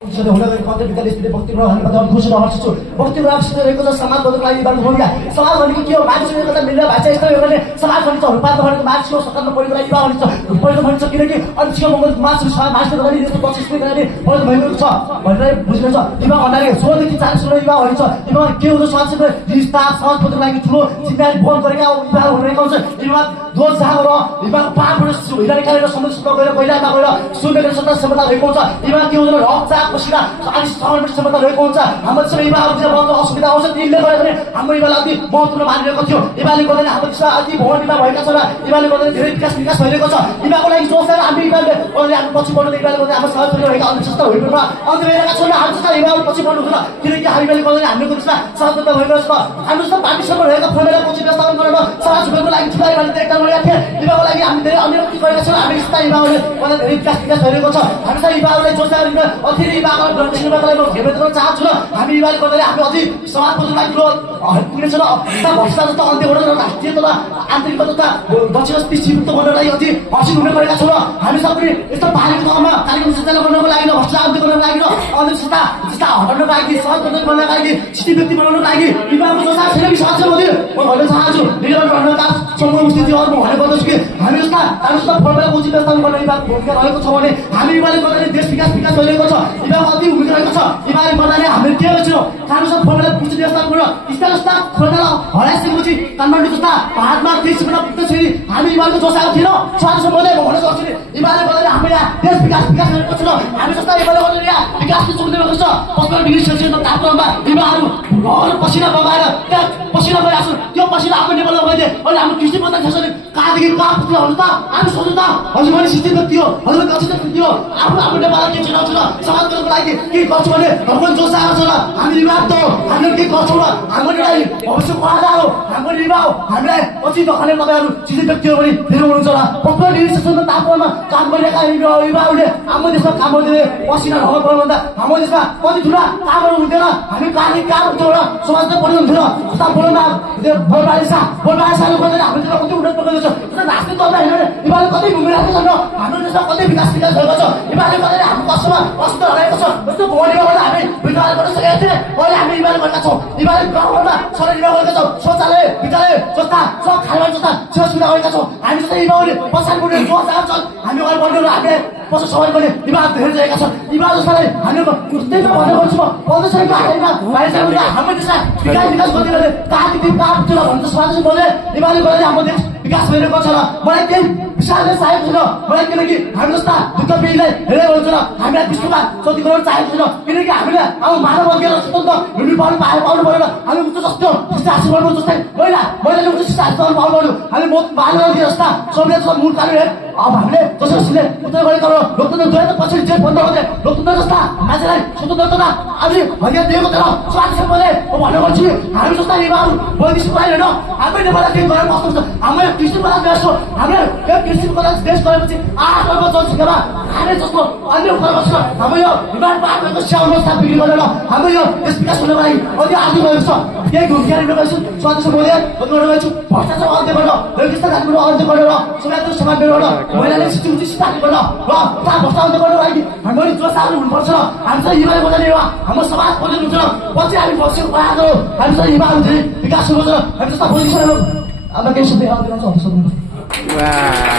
हुँदै कतै विद्यालय स्थिति भक्तिपुर हामी खुसी रहन्छु भक्तिपुर आफसित रहेको छ समाज बदलको लागि गर्नु भूमिका समाज भनेको के हो मान्छेको कता मिलेर भाषा यस्तो हो भने समाज भन्छ हुर्पात भनेको मान्छेको सकारात्मक परिको लागि युवा भनिन्छ पहिलो भनिन्छ किनकि अन्छिको मङ्गल मान्छे मान्छेको लागि यस्तो बक्सिसको लागि पहिलो भइरहेको छ भनेर बुझ्नुहुन्छ युवा भन्नाले 16 देखि 40 वर्ष युवा भनिन्छ युवा के हुँदो समाजको रिस्ता समाज बदलको लागि ठुलो जिम्मेवारी बोध गरेका युवा हुनेको हुन्छ युवा दोष झार युवा पापबाट हिला निकालेर समुद्रमा गएर पहिलामा गएर सुनेर सत्ता क्षमता रहेको हुन्छ युवा के हुँदैन रक्तचाप पसिना आदि समर्पित क्षमता रहेको हुन्छ हाम्रो सबै युवाहरूतिर बहुत असुविधा आउँछ तिनले गरे भने हाम्रो युवालाई अति महत्त्वपूर्ण मानिरहेको थियो युवाले गर्दैन हाम्रो देशमा अति भवन भएका छन् युवाले गर्दैन धेरै विकास भइरहेको छ युवाको लागि सोचेर हामी युवाले हामी पछि बढ्नु युवाले गर्दै हाम्रो सहयोग रहेका अनिश्चित भएको अन्त रहेका छन् हाम्रो जस्ता युवाहरू पछि बढ्नु हुँदैन किनकि हामी युवाले गर्दैन हाम्रो देशमा सहयोग भइरहेको छ हाम्रो जस्ता पार्टीसँग रहेका फोनलाई पछि व्यवस्थापन गरेर समाज सुधारको लागि ठुला युवाले एकदम गरेका थिए युवाको लागि हामी धेरै अन्य गरेका छौँ हामी जस्ता युवाहरूले गर्दा धेरै विकास भइरहेको छ हामी जस्ता युवाहरूलाई जोसेर अति युवाको हेर्न चाहन्छु र हामी युवाले गर्दाखेरि हामी अझै समाजको लागि ठुलो पुग्नेछ र भ्रष्टाचार जस्तो अन्त्य गर्न र राष्ट्रिय तथा आन्तरिक तथा दक्षिण स्थितिमुक्त गर्नलाई अझै हसिल हुने गरेका छौँ र हामी सबै यस्तो पानीको तहमा कार्यक्रम सञ्चालन गर्नको लागि र भ्रष्टाचार अन्त्य गर्नको लागि र अन्य संस्था जस्ता हटाउनको लागि सहज गर्नको लागि स्थिति व्यक्ति बनाउनको लागि युवाको जोसा छैन कि साँच्चै म भन्न चाहन्छु निरन्तर भण्डका समूह स्थितिहरू म भन्ने गर्दछु कि हामी जस्ता फर्मुला उचित व्यवस्थापन गर्ने युवाको भूमिका रहेको छ भने हामी युवाले गर्दाखेरि देश विकास भइरहेको छ युवाको अति भूमिका रहेको छ युवाले गर्नाले हामीले के गर्छौँ कानुन फर्मुला उचित व्यवस्थापन गरेर जस्ता खोला हराइसकेपछि काठमाडौँ जस्ता भारतमा देशबाट पुग्छ फेरि हामी युवाको जोसाएको थिएन साथै मैले भन्न सक्छु युवाले गर्दाखेरि हाम्रो यहाँ देश विकास गरेको छ हामी जस्ता युवाले गर्दा यहाँ विकासको चुक्दै भएको छ 55 डिग्री सेल्सियसको तापमानमा युवाहरू घर पसिना बगाएर त्यहाँ पसिना गइरहेको छ त्यो पसिना आफ्नो नेपालमा गइदिए अहिले हाम्रो कृषि मन्त्री छ कहाँदेखि कहाँ पुग्छ भन्नु त हामी सोध्नु त हजुर मैले शिक्षित व्यक्ति हो हजुर कक्षित व्यक्ति हो आफ्नो नेपाललाई के चुनाउँछु र समाज गर्नको लागि के गर्छु भने हाम्रो जोस आएको छ र हामी युवा त हामीले के गर्छौँ र हाम्रो लागि भविष्यको आधार हो हाम्रो युवा हो हामीलाई पछि दखाने तपाईँहरू शिक्षित व्यक्ति हो भने धेरै हुनुहुन्छ र 55 डिग्री सेल्सियसको तापमानमा काम गरिरहेका युवाहरूले हाम्रो देशमा काम गर्दै पसिना ढल पर्नुभन्दा हाम्रो देशमा कति ठुला कामहरू हुन्थेन हामी कहाँदेखि काम हुन्थ्यो र समाज त पढ्नु हुन्थेन जस्ता बोलबालिसाले गर्दैन हाम्रो देशमा कति उन्नत गर्दैछ जस्तो राष्ट्रिय तहमा हेर्नु युवाले कतै घुमिरहेको छ र हाम्रो देशमा कतै विकास भएको छ युवाले गर्दा हाम्रो कष्टमा अस्तित्व हराएको छ जस्तो भोलिबाट हामी विद्यालय गर्न सकेका थिए अहिले हामी युवाले गरेका छौँ युवाले गाउँघरमा सडक निर्माण गरेका छौँ शौचालय विद्यालय जस्ता सब खाना जस्ता सेवा सुविधा गरेका छौँ हामी जस्तै युवाहरूले पछाडि बढ्ने जोस आउँछन् हामी अगाडि बढ्ने र हामीले पछि समय गर्ने युवा धेरै रहेका छन् युवा जस्तालाई हामीले त्यही त भन्ने गर्छु म 15 बाहिरमा हाम्रो देशमा विकास गरिदिने कहाँदेखि कहाँ पुग्छ भन्ने समाजले बोले युवाले गर्दा हाम्रो देश विकास भइरहेको छ र मलाई केही विशालले चाहेको छैन मलाई किनकि हामी जस्ता दुःख पिँढीलाई धेरै गर्छ र हामीलाई विश्वमा चौथी गर्न चाहेको छैन किनकि हामीले अब मानव अघिएर स्वतन्त्र हिँड्नु पाउनु पऱ्यो र हामी उच्च जस्तो शिक्षा हासिल गर्नु जस्तै महिलाले उच्च शिक्षा हासिल गर्नु पाउनु पऱ्यो हामी मानव अघि जस्ता संविधान मूल कार्य अब हामीले जसरी उत्तर गरेको र लोकतन्त्र 2025 जेठ 15 गते लोकतन्त्र जस्ता मान्छेलाई स्वतन्त्रता अझै हरिया दिएको तर स्वास्थ्य मैले भन्ने गर्छु हामी जस्ता युवाहरू वैदेशिक बाहिर होइन हामी नेपाललाई केही गरेर कस्तो हुन्छ हाम्रो कृषिको देश हो हाम्रो कृषिको देश गएपछि 8 अर्ब जनसङ्ख्यामा खाने जस्तो अन्य फरक छ हाम्रो यो विमान पार्टको सेवा व्यवस्था बिक्री गरेर हाम्रो यो देश विकास हुनको लागि अझै आदि भएको छ केही भूमिका निर्वाह स्वास्थ्य बोले गर्छु भ्रष्टाचार अन्त्य गरेर रेगिस्ता घाटबाट अन्त्य गरेर समाजको समाज गरेर महिलाले शिक्षित शिक्षा गरेर र भ्रष्टाचार अन्त्य गर्नको लागि हाम्रो जोस आउनु हुनुपर्छ र हामी चाहिँ युवाले बोल्ने युवा हाम्रो समाज खोज्नु हुन्छ पछि हामी भविष्यको आएको हामी चाहिँ युवाहरू धेरै विकास हुनुपर्छ हामी जस्ता पोजिसनहरू अब केही सुविधा दिनुहुन्छ